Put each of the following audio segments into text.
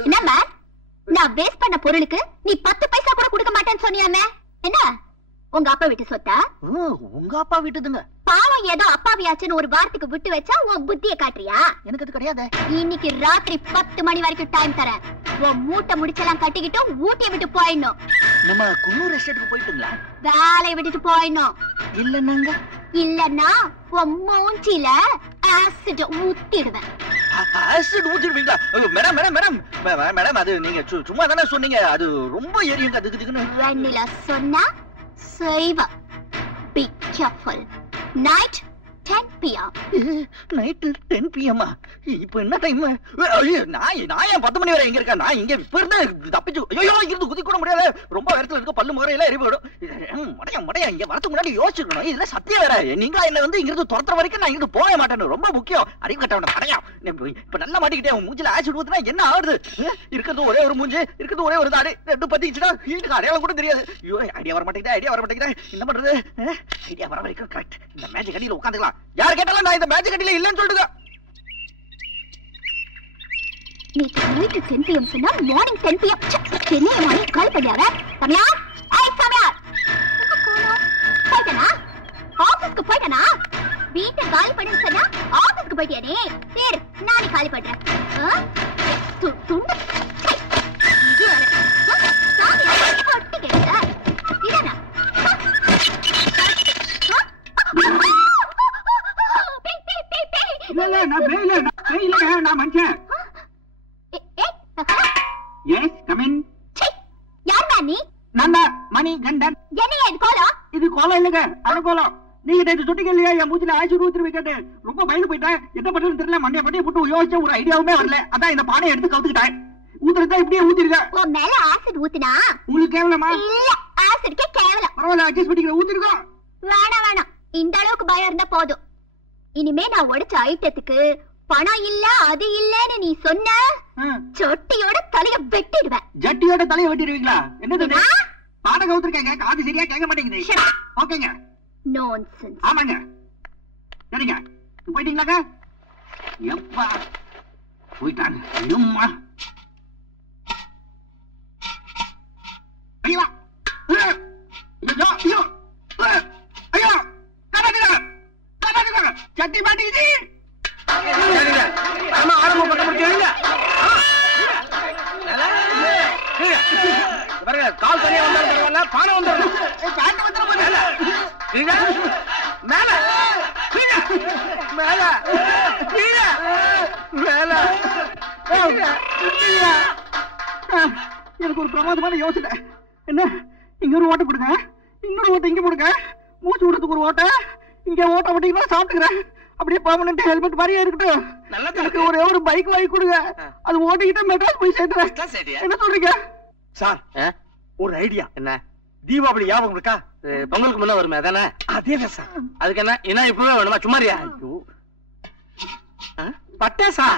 என்னம்மா நான் வேஸ்ட் பண்ண பொருளுக்கு நீ 10 பைசா கூட கொடுக்க மாட்டேன்னு சொன்னியாமே என்ன உங்க அப்பா வீட்டு சொத்தா? உங்க அப்பா வீட்டுதுங்க. பாவம் ஏதோ அப்பாவியாச்சுன்னு ஒரு வாரத்துக்கு விட்டு வச்சா உன் புத்திய காட்டுறியா? எனக்கு அது கிடையாது. இன்னைக்கு ராத்திரி 10 மணி வரைக்கும் டைம் தரேன். உன் மூட்டை முடிச்செல்லாம் கட்டிக்கிட்டு ஊட்டிய விட்டு போயிடணும். நம்ம குன்னூர் எஸ்டேட்டுக்கு போயிட்டுங்களா? வேலையை விட்டுட்டு போயிடணும். இல்லன்னாங்க? இல்லன்னா உன் மூஞ்சில ஆசிட் ஊத்திடுவேன். ஆசிட் ஊத்திடுவீங்களா? மேடம் மேடம் மேடம் மேடம் அது நீங்க சும்மா தானே சொன்னீங்க. அது ரொம்ப எரியுங்க. அதுக்கு வெண்ணிலா சொன்னா செய்வ. Be careful. Night 10 p.m. Night 10 p.m. இப்போ என்ன டைம்? நான் ஏன் 10 மணி வரை எங்க இருக்கேன்? நான் இங்க இப்ப இருந்து தப்பிச்சு ஐயோ இருந்து குதி கூட முடியாது. ரொம்ப இடத்துல இருக்க பல்லு முறையில எரி போயிடும். மடையா இங்க வரதுக்கு முன்னாடி யோசிச்சிருக்கணும். இதுல சத்தியம் வேற. நீங்களா என்ன வந்து இங்க இருந்து துரத்துற வரைக்கும் நான் இங்க போக மாட்டேன்னு ரொம்ப முக்கியம். அறிவு கட்டவன மடையா இப்ப நல்லா மாட்டிக்கிட்டே உன் மூஞ்சில ஆசிட் ஊத்துனா என்ன ஆகுது? இருக்கிறது ஒரே ஒரு மூஞ்சி, இருக்கிறது ஒரே ஒரு தாடி, ரெண்டு பத்திச்சுன்னா வீட்டுக்கு அடையாளம் கூட தெரியாது. ஐயோ ஐடியா வர மாட்டேங்குதா என்ன பண்றது? ஐடியா வர வரைக்கும் கரெக்ட் இந்த மேஜிக் அடியில உட்காந்துக்கலாம். யார் கேட்டாலும் நான் இந்த மேஜிக் அடியில இல்லன்னு சொல்லுங்க. நேற்று நைட்டு 10 p.m. சொன்னா morning 10 p.m. Chennai morning call பண்ணியாவே சமயா? ஏய் சமயா போயிட்டனா? ஆபீஸ்க்கு போயிட்டனா? வீட்டை காலி பண்ணுன்னு சொன்னா ஆபீஸ்க்கு போயிட்டியா நீ? சரி நானே காலி பண்றேன். துண்டு இது சாமி பொட்டி கேட்டா இதனா நான் மனுஷன். Yes come in. யார் நீ? நான் மணி கண்டன். என்னையா இது கோலம்? இது கோலம் இல்லங்க, அது கோலம். நீங்க நேற்று சொன்னீங்க இல்லையா என் மூஞ்சில ஆசிட் ஊத்திருவே கேட்டு ரொம்ப பயந்து போயிட்டேன். என்ன பண்றதுன்னு தெரியல. மண்டைய பட்டியை போட்டு யோசிச்ச ஒரு ஐடியாவுமே வரல. அதான் இந்த பானையை எடுத்து கவுத்துக்கிட்டேன். ஊத்துறதா இப்படியே ஊத்திருக்க. உன் மேல ஆசிட் ஊத்துனா உங்களுக்கு கேவலமா? இல்ல ஆசிட்கே கேவலம். பரவாயில்ல அட்ஜஸ்ட் பண்ணிக்கிற ஊத்திருக்கோம். வேணாம் இந்த அளவுக்கு பயம் இருந்தா போதும். இனிமே நான் உடைச்ச ஐட்டத்துக்கு பணம் இல்ல அது இல்லன்னு நீ சொன்ன சொட்டியோட தலைய வெட்டிடுவேன். ஜட்டியோட தலைய வெட்டிடுவீங்களா? என்னது பாட கவுத்திருக்கேங்க. காது சரியா கேட்க மாட்டேங்குது. ஓகேங்க. நான்சென்ஸ். ஆமாங்க சரிங்க. போயிட்டீங்களாங்க? எப்பா போயிட்டாங்க. இரும்மா ஐயா ஐயோ ஐயோ சட்டி மாட்டிக்கிச்சு. ஆரம்பம் பண்ண முடியல. கால் தனியா வந்தாலும் பரவாயில்ல, பானை வந்துடணும். மேல மேல மேல எனக்கு ஒரு பிரமாதமான யோசனை. என்ன இங்க ஒரு ஓட்டை கொடுங்க, இன்னொரு ஓட்டை இங்க போடுங்க. மூச்சு விடுறதுக்கு ஒரு ஓட்டை இங்க ஓட்ட ஓட்டிங்கன்னா சாப்பிட்டுக்கிறேன். அப்படியே பெர்மனன்ட் ஹெல்மெட் மாதிரியே இருக்கட்டும். எனக்கு ஒரே ஒரு பைக் வாங்கி கொடுங்க. அது ஓட்டிக்கிட்டு மெட்ராஸ் போய் சேர்த்துறேன். என்ன சொல்றீங்க சார்? ஒரு ஐடியா. என்ன? தீபாவளி ஞாபகம் இருக்கா? பொங்கலுக்கு முன்ன வருமே அதானே? அதே சார். அதுக்கு என்ன இப்பவே வேணுமா? சும்மாரியா? பட்டாசா?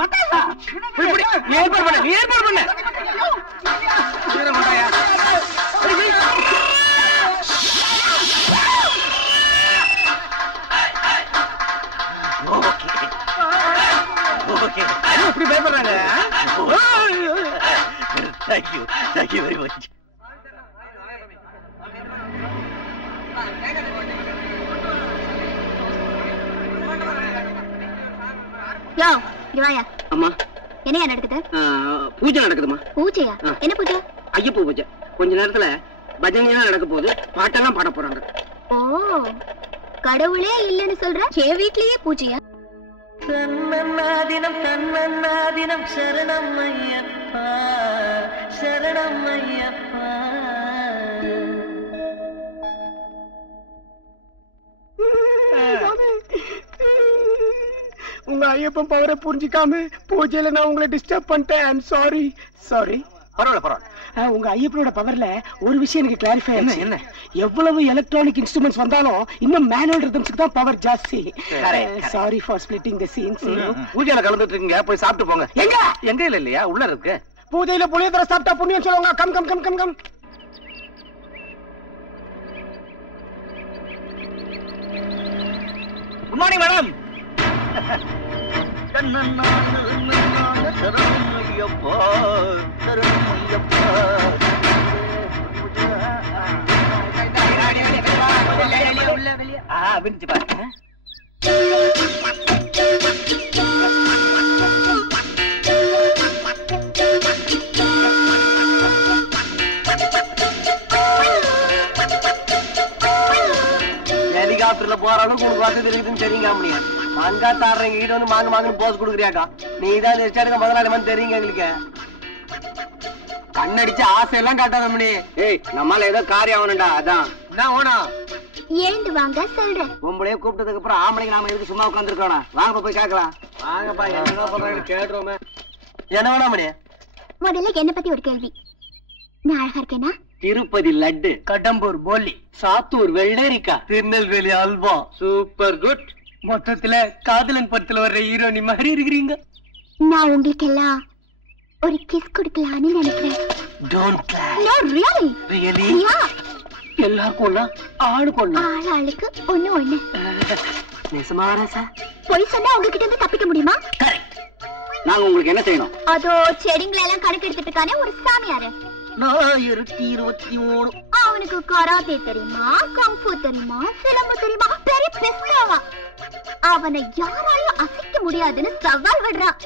பட்டாசா? நீ ஏற்பாடு பண்ண இப்படி பயப்படுறாங்க. Thank you very much. யோ இவாயா. அம்மா என்னையா நடக்குது? பூஜை நடக்குதுமா. பூஜையா? என்ன பூஜை? ஐயப்ப பூஜை. கொஞ்ச நேரத்துல பஜனையா நடக்க போகுது. பாட்டெல்லாம் பாட போறாங்க. ஓ கடவுளே இல்லன்னு சொல்ற. என் வீட்லயே பூஜையா? தன்னன்னாதினம் தன்னன்னாதினம் சரணம் ஐயப்பா சரணம் ஐயப்பா. உங்க ஐயப்பன் பவரை புரிஞ்சிக்காம பூஜையில நான் உங்களை டிஸ்டர்ப் பண்ணிட்டேன். I'm sorry. பரவாயில்ல. உங்க ஐயப்பனோட பவர்ல ஒரு விஷயம் எனக்கு கிளாரிஃபை ஆச்சு. என்ன? எவ்வளவு எலக்ட்ரானிக் இன்ஸ்ட்ருமெண்ட்ஸ் வந்தாலும் இன்னும் மேனுவல் ரிதம்ஸ்க்கு தான் பவர் ஜாஸ்தி. Sorry for splitting the scenes. பூஜையில கலந்துட்டு இருக்கீங்க, போய் சாப்பிட்டு போங்க. எங்க இல்லையா? உள்ள இருக்கு. பூஜையில புளியோதரை சாப்பிட்டா புண்ணியம் சொல்லுவாங்க. Come come come come come. Good morning madam. சரணமையப்பா சரணமையப்பா. விரிச்சு பாருங்க. ஹெலிகாப்டர்ல போற அளவுக்கு உனக்கு வசதி இருக்குதுன்னு தெரியுங்க முடியும். மங்காத்த ஆடுறவங்க கிட்ட வந்து மாங்கு மாங்குன்னு போஸ் கொடுக்குறியாக்கா. நீ தான் ரெஸ்டாரண்ட் முதலாளி மாதிரி தெரியுங்க எங்களுக்கு. கண்ணடிச்சு ஆசையெல்லாம் காட்டாத மணி. ஏய் நம்மளால ஏதோ காரியம் ஆகணும்டா. அதான் என்ன ஓனா எழுந்து வாங்க சொல்றேன். உங்களையே கூப்பிட்டதுக்கு அப்புறம் ஆம்பளைங்க நாம எதுக்கு சும்மா உட்காந்துருக்கோம்? வாங்கப்பா போய் கேட்கலாம். வாங்கப்பா என்ன சொல்றாங்க கேட்டுருவோமே. என்ன வேணா மணி? முதல்ல என்ன பத்தி ஒரு கேள்வி. நான் அழகா இருக்கேனா? திருப்பதி லட்டு, கடம்பூர் போலி, சாத்தூர் வெள்ளரிக்கா, திருநெல்வேலி அல்வா. Super good. மொத்தத்துல காதலன் படத்துல வர்ற ஹீரோனி மாதிரி இருக்கிறீங்க. நான் உங்களுக்கு எல்லாம் ஒரு கிஸ் கொடுக்கலான்னு நினைக்கிறேன். Don't cry. No, really? Really? Yeah. எல்லாருக்கும் ஆளுக்கு ஆளுக்கு ஒண்ணு. நிசமாரா சார்? பொய் சொன்னா உங்ககிட்ட இருந்து தப்பிக்க முடியுமா? கரெக்ட். நாங்க உங்களுக்கு என்ன செய்யணும்? அதோ செடிங்களை எல்லாம் கணக்கு எடுத்துட்டு இருக்கானே ஒரு சாமியாரு. 1023. அவனுக்கு கராத்தே தெரியுமா, கங்ஃபூ தெரியுமா, சிலம்பு தெரியுமா, பெரிய பிஸ்தாவா. அவனை யாராலையும் அசைக்க முடியாதுன்னு சவால் விடுறான்.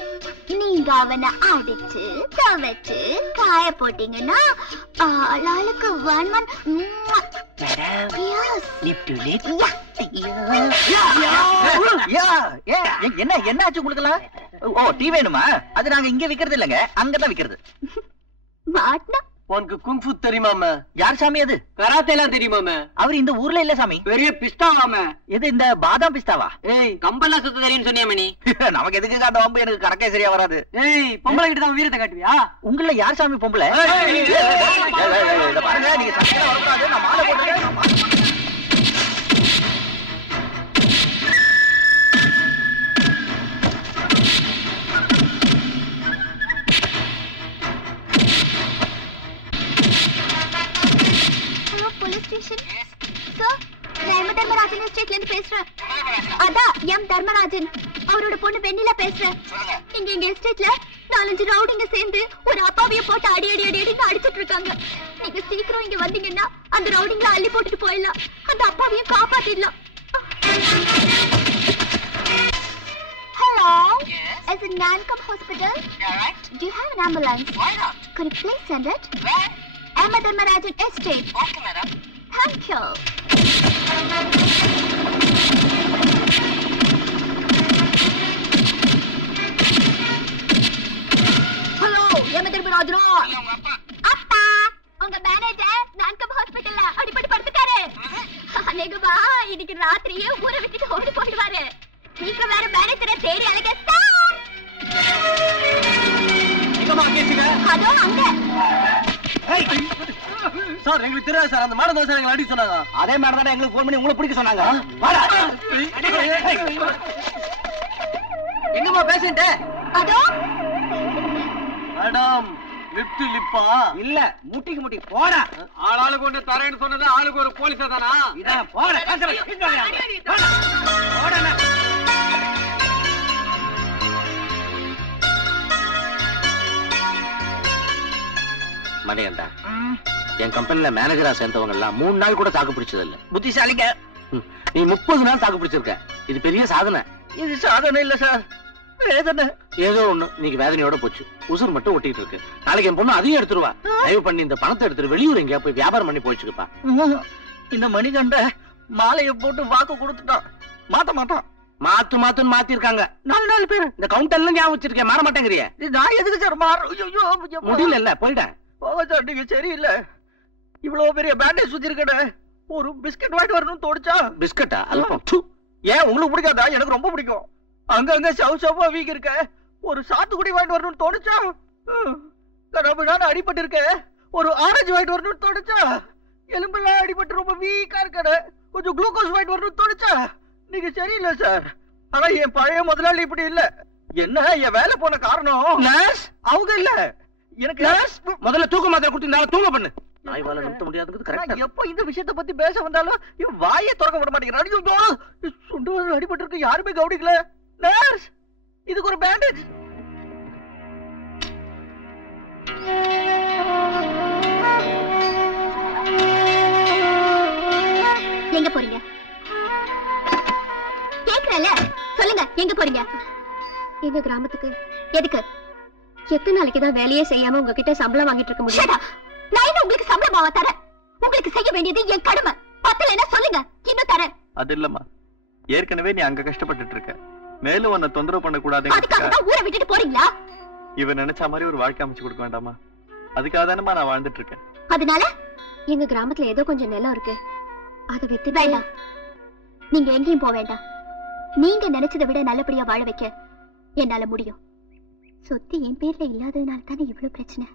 நீங்க அவனை அடிச்சு தவச்சு காய போட்டீங்கன்னா ஆளாளுக்கு 1 என்ன ஆச்சு உங்களுக்கு? ஓ டீ வேணுமா? அது நாங்க இங்க விக்கிறது இல்லங்க, அங்கதான் விக்கிறது. மாட்னா உனக்கு குங்ஃபூ தெரியுமாம? யார் சாமி அது? கராத்தே எல்லாம் தெரியுமாம? அவர் இந்த ஊர்ல இல்ல சாமி. பெரிய பிஸ்தாவாம. எது இந்த பாதாம் பிஸ்தாவா? ஏய் கம்பெல்லாம் சுத்த தெரியும் சொன்னியா மணி? நமக்கு எதுக்கு காட்ட வம்பு? எனக்கு கணக்கே சரியா வராது. ஏய் பொம்பளை கிட்ட தான் வீரத்தை காட்டுவியா? உங்கள யார் சாமி பொம்பளை? இத பாருங்க, நீங்க சண்டையில வரக்கூடாது. நான் மாலை போட்டுறேன். Police station. சார், நான் எம் தர்மராஜன் எஸ்டேட்ல இருந்து பேசுறேன். அதான் எம் தர்மராஜன், அவரோட பொண்ணு வெண்ணிலா பேசுறேன். எங்க எஸ்டேட்ல 4-5 ரவுடிங்க சேர்ந்து ஒரு அப்பாவிய போட்டு அடின்னு அடிச்சிட்டு இருக்காங்க. நீங்க சீக்கிரம் இங்க வந்தீங்கன்னா அந்த ரவுடிங்களை அள்ளி போட்டுட்டு போயிடலாம், அந்த அப்பாவியும் காப்பாத்திடலாம். Hello, is it Nankam Hospital? Yeah, right. Do you have an ambulance? Why not? Could you please send it? Where? M Dharmarajan Estate. Okay, madam. Thank you. Hello, M Dharmarajan. இல்ல உங்க அப்பா. அப்பா, உங்க மேனேஜர் நான்கம் ஹாஸ்பிடல்ல அடிபட்டு படுத்துட்டாரு. அநேகமா இன்னைக்கு ராத்திரியே ஊரை விட்டுட்டு ஓடி போயிடுவாரு. நீங்க வேற மேனேஜரை தேடி அழைக்க அதோ அங்க. சார் எங்களுக்கு தெரியாது சார், அந்த மேடம் தான் சார் எங்களை அடிக்க சொன்னாங்க. அதே மேடம் தான் எங்களுக்கு போன் பண்ணி உங்களை பிடிக்க சொன்னாங்க. எங்கம்மா பேசிட்டு? அதோ மேடம் லிப்ட் லிப்பா இல்ல முட்டிக்கு முட்டி போட. ஆளாளுக்கு ஒண்ணு தரேன்னு சொன்னது ஆளுக்கு ஒரு போலீஸா தானா? இதான் போட. மணிகண்டா, என் கம்பெனில மேனேஜரா சேர்ந்தவங்க எல்லாம் 3 நாள் கூட தாக்கு பிடிச்சது இல்ல. புத்திசாலிங்க. நீ 30 நாள் தாக்கு பிடிச்சிருக்க. இது பெரிய சாதனை. இது சாதனை இல்ல சார், வேதனை. ஏதோ ஒண்ணு நீங்க வேதனையோட போச்சு. உசுர் மட்டும் ஒட்டிட்டு இருக்கு. நாளைக்கு என் பொண்ணு அதையும் எடுத்துருவா. தயவு பண்ணி இந்த பணத்தை எடுத்துட்டு வெளியூர் எங்கேயா போய் வியாபாரம் பண்ணி போயிச்சுக்கப்பா. இந்த மணிகண்ட மாலையை போட்டு வாக்கு கொடுத்துட்டான், மாத்த மாட்டான். மாத்துன்னு மாத்திருக்காங்க 4 பேர். இந்த கவுண்டர்ல ஞாபகம் வச்சிருக்கேன், மாற மாட்டேங்கிறிய. நான் எதுக்கு சார் முடியல இல்ல போயிட்டேன். போக சார், நீங்க சரியில்லை. இவ்வளவு பெரிய பேண்டேஜ் சுத்தி இருக்கட, ஒரு பிஸ்கட் வாங்கிட்டு வரணும்னு தோணுச்சா? பிஸ்கட்டா? அல்பம். ஏன் உங்களுக்கு பிடிக்காதா? எனக்கு ரொம்ப பிடிக்கும். அங்கங்க சவ் வீக் இருக்க, ஒரு சாத்துக்குடி வாங்கிட்டு வரணும்னு தோணுச்சா? கடவுளான அடிபட்டு இருக்க, ஒரு ஆரஞ்சு வாங்கிட்டு வரணும்னு தோணுச்சா? எலும்பெல்லாம் அடிபட்டு ரொம்ப வீக்கா இருக்க, கொஞ்சம் குளுக்கோஸ் வாங்கிட்டு வரணும்னு தோணுச்சா? நீங்க சரியில்லை சார். ஆனா என் பழைய முதலாளி இப்படி இல்ல. என்ன என் வேலை போன காரணம் அவங்க இல்ல, எனக்கு முதல்ல தூக்க மாத்திரை கொடுத்து தூங்க பண்ணு. நாய்வால நிறுத்த முடியாதுங்கிறது எப்ப இந்த விஷயத்தை பத்தி பேச வந்தாலும் இவன் வாயை திறக்க விட மாட்டேங்கிறான். சுண்டு அடிபட்டு இருக்கு, யாருமே கவனிக்கல. நர்ஸ், இதுக்கு ஒரு பேண்டேஜ். எங்க போறீங்க? கேக்குறல, சொல்லுங்க எங்க போறீங்க? எங்க கிராமத்துக்கு. எதுக்கு? எத்தனை நாளைக்கு தான் வேலையே செய்யாம உங்ககிட்ட சம்பளம் வாங்கிட்டு இருக்க முடியும்? நான் என்ன உங்களுக்கு சம்பளமாவா தரேன்? உங்களுக்கு செய்ய வேண்டியது என் கடமை. பத்தலைன்னா சொல்லுங்க, இன்னும் தரேன். அது இல்லம்மா, ஏற்கனவே நீ அங்க கஷ்டப்பட்டுட்டு இருக்க, மேலும் உன்னை தொந்தரவு பண்ண கூடாது. அதுக்காக தான் ஊரை விட்டுட்டு போறீங்களா? இவன் நினைச்ச மாதிரி ஒரு வாழ்க்கை அமைச்சு கொடுக்க வேண்டாமா? அதுக்காக தானேமா நான் வாழ்ந்துட்டு இருக்கேன். அதனால எங்க கிராமத்துல ஏதோ கொஞ்சம் நிலம் இருக்கு, அதை வித்து வேண்டாம். நீங்க எங்கேயும் போக வேண்டாம். நீங்க நினைச்சதை விட நல்லபடியா வாழ வைக்க என்னால முடியும். சொத்து என் பேர்ல இல்லாததுனால தானே இவ்வளவு பிரச்சனை.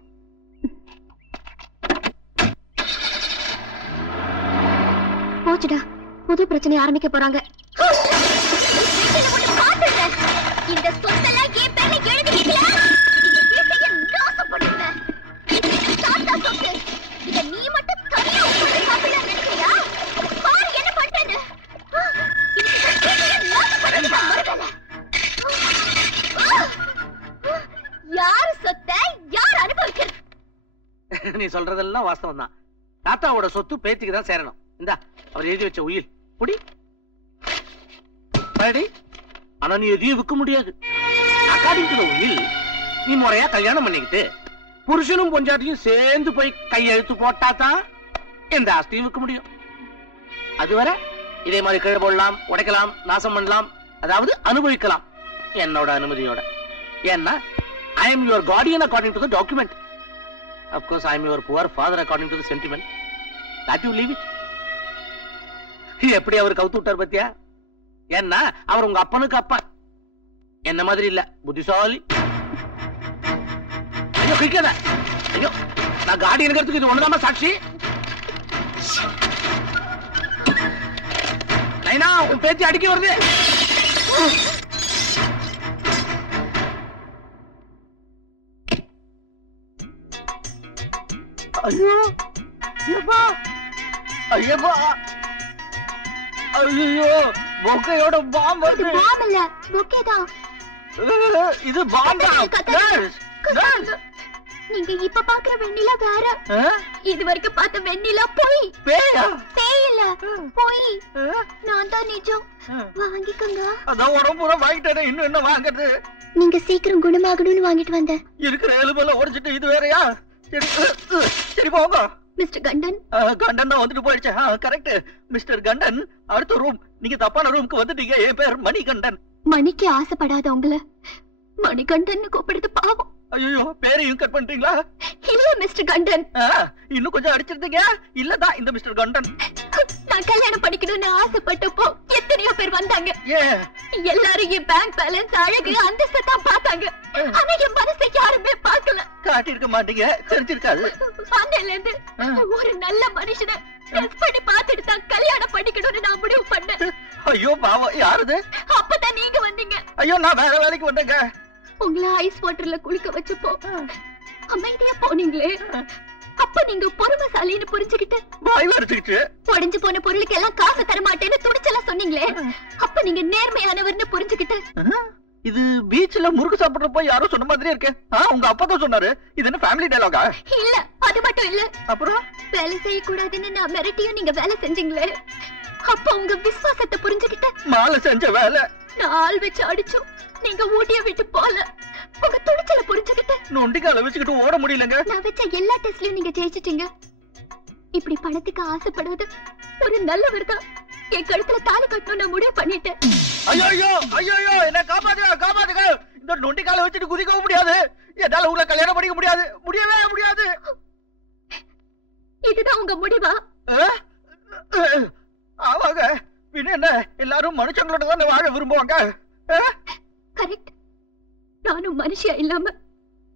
போச்சுடா, புது பிரச்சனை ஆரம்பிக்க போறாங்க. இந்த சொத்தெல்லாம் என் பேர்ல எழுதிட்டீங்களா? இத நீ மட்டும் தனியா உட்கார்ந்து சாப்பிடலாம் நினைக்கிறியா? பாரு என்ன பண்றேன்னு. யாரு சொத்த யார் அனுபவிக்கிறது? நீ சொல்றதெல்லாம் வாஸ்தவம் தான். தாத்தாவோட சொத்து பேத்திக்கு தான் சேரணும். இந்தா அவர் எழுதி வச்ச உயில் புடி. ஆனா நீ எதையும் விற்க முடியாது. அக்கார்டிங் டு தி உயில் நீ முறையா கல்யாணம் பண்ணிக்கிட்டு புருஷனும் பொஞ்சாட்டியும் சேர்ந்து போய் கையெழுத்து போட்டாதான் எந்த ஆஸ்தியும் விற்க முடியும். அதுவரை இதே மாதிரி கீழே போடலாம், உடைக்கலாம், நாசம் பண்ணலாம், அதாவது அனுபவிக்கலாம் என்னோட அனுமதியோட. ஏன்னா I am your guardian according to the document. Of course, I am your poor father according to the sentiment. That you leave it. எப்படி அவர் கவுத்து விட்டார் பத்தியா? ஏன்னா அவர் உங்க அப்பனுக்கு அப்பா, என்ன மாதிரி இல்ல, புத்திசாலி. ஐயோ கிரிக்கெட், ஐயோ நான் கார்டியனுக்கு இது ஒண்ணுதாமா சாட்சி. நைனா உன் பேச்சு அடிக்க வருது. ஐயோ ஐயப்பா, ஐயப்பா, ஐயோ பொக்கையோட பாம்பு. இது பாம் இல்ல, பொக்கே தான். இது பாம்பா? நர்ஸ், நர்ஸ், நீங்க இப்ப பாக்குற வெண்ணிலா வேற. இது வரைக்கும் பார்த்த வெண்ணிலா போய். பேயா? பேய் இல்ல, போய். நான் தான் நிஜம். வாங்கிக்கோங்க. அதான் உடம்பு பூரா வாங்கிட்டேன், இன்னும் என்ன வாங்குறது? நீங்க சீக்கிரம் குணமாகணும்னு வாங்கிட்டு வந்தேன். இருக்கிற எலும்பெல்லாம் உடைச்சிட்டு இது வேறயா? சரி போங்க. மிஸ்டர் கண்டன். கண்டன் தான் வந்துட்டு போயிடுச்சு. கரெக்ட் மிஸ்டர் கண்டன். அடுத்த ரூம். நீங்க தப்பான ரூமுக்கு வந்துட்டீங்க. என் பேர் மணிகண்டன். மணிக்கு ஆசைப்படாத உங்களை மணிகண்டன் கூப்பிடுறது பாவம். ஐயோ பேரையும் கட் பண்ணிட்டீங்களா? இல்ல மிஸ்டர் கண்டன். இன்னும் கொஞ்சம் அடிச்சிருந்தீங்க. இல்லதான் இந்த மிஸ்டர் கண்டன். நான் கல்யாணம் பண்ணிக்கணும்னு ஆசைப்பட்டப்போ எத்தனையோ பேர் வந்தாங்க. ஏன்? எல்லாரும் என் பேங்க் பேலன்ஸ், அழகு, அந்தஸ்தை தான் பார்த்தாங்க. ஆனா என் மனசை யாருமே பார்க்கல. காட்டியிருக்க மாட்டீங்க, தெரிஞ்சிருக்காது. அன்னையில இருந்து ஒரு நல்ல மனுஷனை டெஸ்ட் பண்ணி பார்த்துட்டு தான் கல்யாணம் பண்ணிக்கணும்னு நான் முடிவு பண்ணேன். ஐயோ பாவம், யாருது? அப்பதான் நீங்க வந்தீங்க. ஐயோ நான் வேற வேலைக்கு வந்தேங்க. உங்களை ஐஸ் வாட்டர்ல குளிக்க வச்சப்போ அமைதியா போனீங்களே, அப்ப நீங்க பொறுமைசாலின்னு புரிஞ்சுக்கிட்டு வாயில அடிச்சுக்கிட்டு உடைஞ்சு போன பொருளுக்கு எல்லாம் காசு தர மாட்டேன்னு துணிச்செல்லாம் சொன்னீங்களே, அப்ப நீங்க நேர்மையானவர்னு புரிஞ்சுக்கிட்டு. இது பீச்ல முறுக்கு சாப்பிடுறப்போ யாரோ சொன்ன மாதிரி இருக்கு. உங்க அப்பா தான் சொன்னாரு. இது என்ன ஃபேமிலி டயலாகா? இல்ல அது மட்டும் இல்ல. அப்புறம் வேலை செய்யக்கூடாதுன்னு நான் மிரட்டியும் நீங்க வேலை செஞ்சீங்களே, அப்ப உங்க விசுவாசத்தை புரிஞ்சுக்கிட்டு மாலை செஞ்ச வேலை. நான் ஆள் வச்சு அடிச்சும் நீங்க ஊட்டிய விட்டு போல. உங்க துணிச்சலை புரிஞ்சுக்கிட்டு நொண்டிக்கால வச்சுக்கிட்டு ஓட முடியலங்க. நான் வச்ச எல்லா டெஸ்ட்லயும் நீங்க ஜெயிச்சிட்டீங்க. இப்படி பணத்துக்கு ஆசைப்படாத ஒரு நல்லவர் தான் என் கழுத்துல தாலி கட்டணும் நான் முடிவு பண்ணிட்டேன். ஐயோ ஐயோ என்ன காப்பாத்துங்க, காப்பாத்துங்க. இந்த நொண்டிக்கால வச்சுட்டு குதிக்கவும் முடியாது. என்னால உங்களை கல்யாணம் பண்ணிக்க முடியாது, முடியவே முடியாது. இதுதான் உங்க முடிவா? ஆவாங்க. பின்ன என்ன, எல்லாரும் மனுஷங்களோட தான் வாழ விரும்புவாங்க. கரெக்ட். நானும் மனுஷியா இல்லாம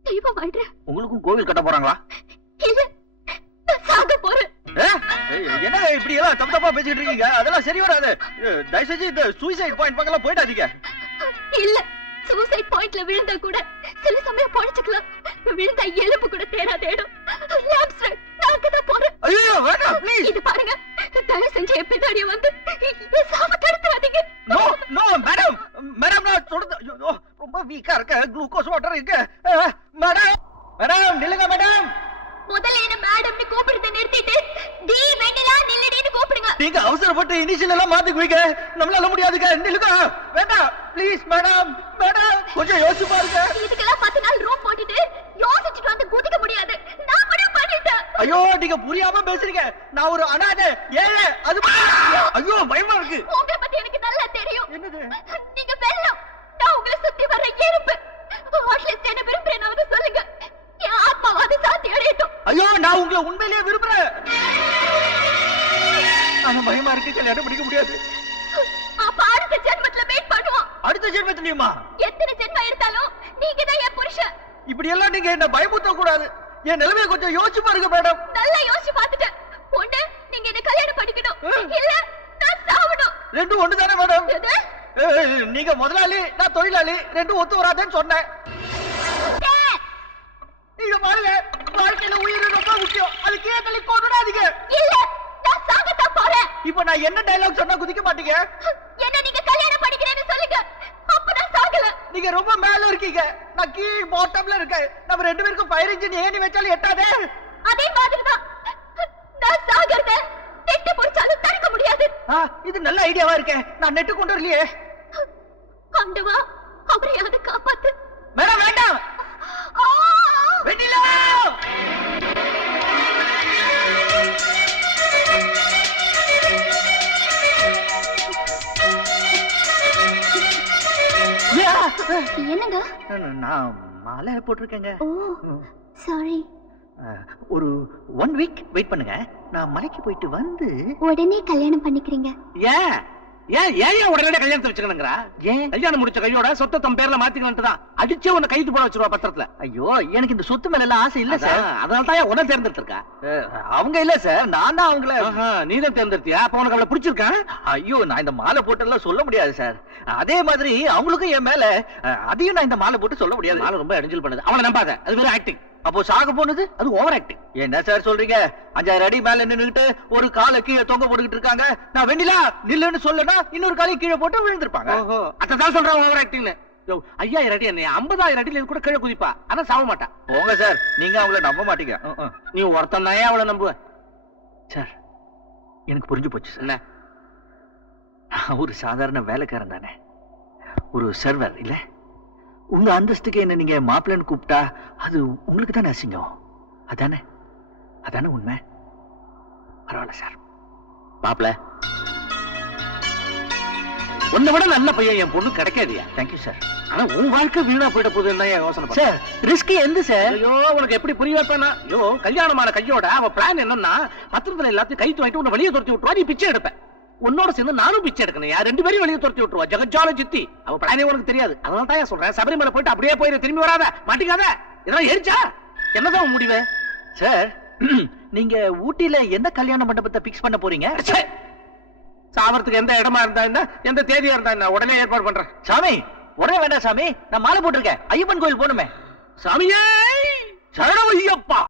தெய்வம் வாழ்றேன். உங்களுக்கும் கோவில் கட்ட போறாங்களா? இல்ல, நான் சாக போறேன். என்ன இப்படி எல்லாம் தப்பு தப்பா பேசிட்டு இருக்கீங்க? அதெல்லாம் சரி வராது. தயவு செஞ்சு இந்த சூசைட் பாயிண்ட் பக்கத்துல போயிடாதீங்க. இல்ல, சூசைட் பாயிண்ட்ல விழுந்தா கூட சில சமயம் பொழைச்சுக்கலாம். விழுந்தா எலும்பு கூட தேராத இடம். நான் அங்கதான் போறேன். ஐயோ வேண்டாம் ப்ளீஸ். இது பாருங்க, தயவு செஞ்சு என் பின்னாடியே வந்து என் சாவ தடுத்துறாதீங்க. நோ நோ மேடம் மேடம் நான் சொல்றது ஐயோ, ரொம்ப வீக்கா இருக்க குளுக்கோஸ் வாட்டர் இருக்கு மேடம் மேடம் நில்லுங்க மேடம். முதல்ல என்ன மேடம்னு கூப்பிடுறத நிறுத்திட்டு டி வெண்ணிலா நில்லடின்னு கூப்பிடுங்க. நீங்க அவசரப்பட்டு இனிஷியல் எல்லாம் மாத்திக்குவீங்க, நம்மளால முடியாதுங்க. நில்லுங்க வேண்டாம் ப்ளீஸ் மேடம் மேடம் கொஞ்சம் யோசிச்சு பாருங்க. இதுக்கெல்லாம் 10 நாள் ரூம் போட்டுட்டு யோசிச்சுட்டு வந்து குதிக்க முடியாது. நான் முடிவு பண்ணிட்டேன். ஐயோ நீங்க புரியாம பேசுறீங்க. நான் ஒரு அனாதை ஏழை அது ஐயோ பயமா இருக்கு. உங்களை பத்தி எனக்கு நல்லா தெரியும். என்னது? நீங்க வெள்ளம், நான் உங்களை சுத்தி வர்ற எறும்பு. அட்லீஸ்ட் என்ன விரும்புறேனாவது சொல்லுங்க, என் ஆத்மாவாது சாத்தி அடையட்டும். ஐயோ நான் உங்களை உண்மையிலேயே விரும்புறேன். ஆனா பயமா இருக்கு, கல்யாணம் பண்ணிக்க முடியாது. அப்ப அடுத்த ஜென்மத்துல வெயிட் பண்ணுவோம். அடுத்த ஜென்மத்திலயுமா? எத்தனை ஜென்மம் இருந்தாலும் நீங்க தான் என் புருஷன். இப்படி எல்லாம் நீங்க என்ன பயமுறுத்த கூடாது. என் நிலைமையை கொஞ்சம் யோசிச்சு பாருங்க மேடம். நல்லா யோசிச்சு பார்த்துட்டேன். ஒண்ணு நீங்க என்ன கல்யாணம் பண்ணிக்கணும், இல்ல நான் சாவணும். ரெண்டும் ஒண்ணுதானே மேடம்? எது? நீங்க முதலாளி நான் தொழிலாளி, ரெண்டும் ஒத்து வராதுன்னு சொன்னேன். நீங்க பாருங்க, வாழ்க்கையில உயிர் ரொம்ப முக்கியம். அது கீழே தள்ளி கொண்டுடாதீங்க. இல்ல நான் சாகத்தான் போறேன். இப்ப நான் என்ன டயலாக் சொன்னா குதிக்க மாட்டீங்க? என்ன நீங்க கல்யாணம் பண்ணிக்கிறேன்னு சொல்லுங்க, அப்ப நான் சாகல. நீங்க ரொம்ப மேல இருக்கீங்க, நான் கீழ் பாட்டம்ல இருக்கேன். நம்ம ரெண்டு பேருக்கும் ஃபயர் இன்ஜின் ஏணி வச்சாலும் எட்டாதே. அதே மாதிரிதான் நான் சாகறத நெட்டு பொறிச்சாலும் தடுக்க முடியாது. இது நல்ல ஐடியாவா இருக்கே. நான் நெட்டு கொண்டு வரலையே. ஆண்டவா அவரையாவது காப்பாத்து. மேடம் வேண்டாம். ஆ! வெண்ணிலா என்னங்க? நான் மாலை போட்டிருக்கேங்க. ஓ சாரி. ஒரு 1 வீக் வெயிட் பண்ணுங்க, நான் மலைக்கு போயிட்டு வந்து உடனே கல்யாணம் பண்ணிக்கிறீங்க. ஏன் ஏன் ஏன் உடனே கல்யாணத்தை வச்சுக்கணுங்கிறா? ஏன்? கல்யாணம் முடிச்ச கையோட சொத்தை தம் பேர்ல மாத்திக்கணும்ட்டுதான் அடிச்சே உன்னை கைது போட வச்சிருவா பத்திரத்துல. ஐயோ எனக்கு இந்த சொத்து மேல எல்லாம் ஆசை இல்ல சார். அதனால தான் உடனே தேர்ந்தெடுத்திருக்கா. அவங்க இல்ல சார், நான் தான் அவங்கள. நீதான் தேர்ந்தெடுத்தியா? அப்ப உனக்கு அவளை பிடிச்சிருக்கா? ஐயோ நான் இந்த மாலை போட்டெல்லாம் சொல்ல முடியாது சார். அதே மாதிரி அவங்களுக்கும் என் மேல அதையும் நான் இந்த மாலை போட்டு சொல்ல முடியாது. மாலை ரொம்ப இடைஞ்சல் பண்ணுது. அவளை நம்பாத, அது வேற ஆக்டிங். அப்போ சாக போனது அது ஓவர் ஆக்டிங். என்ன சார் சொல்றீங்க? 5000 அடி மேல நின்னுகிட்டு ஒரு காலை கீழே தொங்க போட்டுக்கிட்டு இருக்காங்க. நான் வெண்ணிலா நில்லுன்னு சொல்லனா இன்னொரு காலை கீழே போட்டு விழுந்திருப்பாங்க. ஓஹோ, அதான் சொல்றேன் ஓவர் ஆக்டிங்னு. 5000 அடி என்ன 50000 அடியில கூட கீழே குதிப்பா, ஆனா சாவ மாட்டா. போங்க சார், நீங்க அவங்கள நம்ப மாட்டீங்க. நீ ஒருத்தன் தான் அவளை நம்புவ. சார் எனக்கு புரிஞ்சு போச்சு சார். என்ன? நான் ஒரு சாதாரண வேலைக்காரன் தானே, ஒரு சர்வர் இல்ல. உங்க அந்தஸ்துக்கு என்ன நீங்க மாப்பிள்ளன்னு கூப்பிட்டா அது உங்களுக்கு தானே அசிங்கம். அதானே அதானே உண்மை. பரவாயில்ல சார். மாப்பிள்ள உன்னை விட நல்ல பையன் என் பொண்ணு கிடைக்காதியா? Thank you sir. ஆனா உன் வாழ்க்கை வீணா போயிட்ட போது என்ன யோசனை சார்? ரிஸ்க் எந்த சார்? ஐயோ உனக்கு எப்படி புரிய வைப்பேனா? ஐயோ கல்யாணமான கையோட அவ பிளான் என்னன்னா பத்திரத்துல எல்லாத்தையும் கைத்து வாங்கிட்டு உன்னை வெளியே துரத்தி விட்டுருவா, நீ பிச்சை எடுப்ப. உன்னோட சேர்ந்து நானும் பிச்சை எடுக்கணும். யார் 2 பேரும் வெளியே துரத்தி விட்டுருவா. ஜெகஜால ஜித்தி. அவ பிளானே உனக்கு தெரியாது. அதனால தான் சொல்றேன், சபரிமலை போயிட்டு அப்படியே போயிரு, திரும்பி வராத, மாட்டிக்காத. இதெல்லாம் எரிச்சா என்னதான் முடிவு? சார் நீங்க ஊட்டியில எந்த கல்யாண மண்டபத்தை பிக்ஸ் பண்ண போறீங்க? சாவறதுக்கு எந்த இடமா இருந்தா என்ன, எந்த தேதியா இருந்தா என்ன, உடனே ஏற்பாடு பண்றேன். சாமி உடனே வேண்டாம் சாமி, நான் மாலை போட்டிருக்கேன். ஐயப்பன் கோயில் போகணுமே. சாமியே சரணம் ஐயப்பா.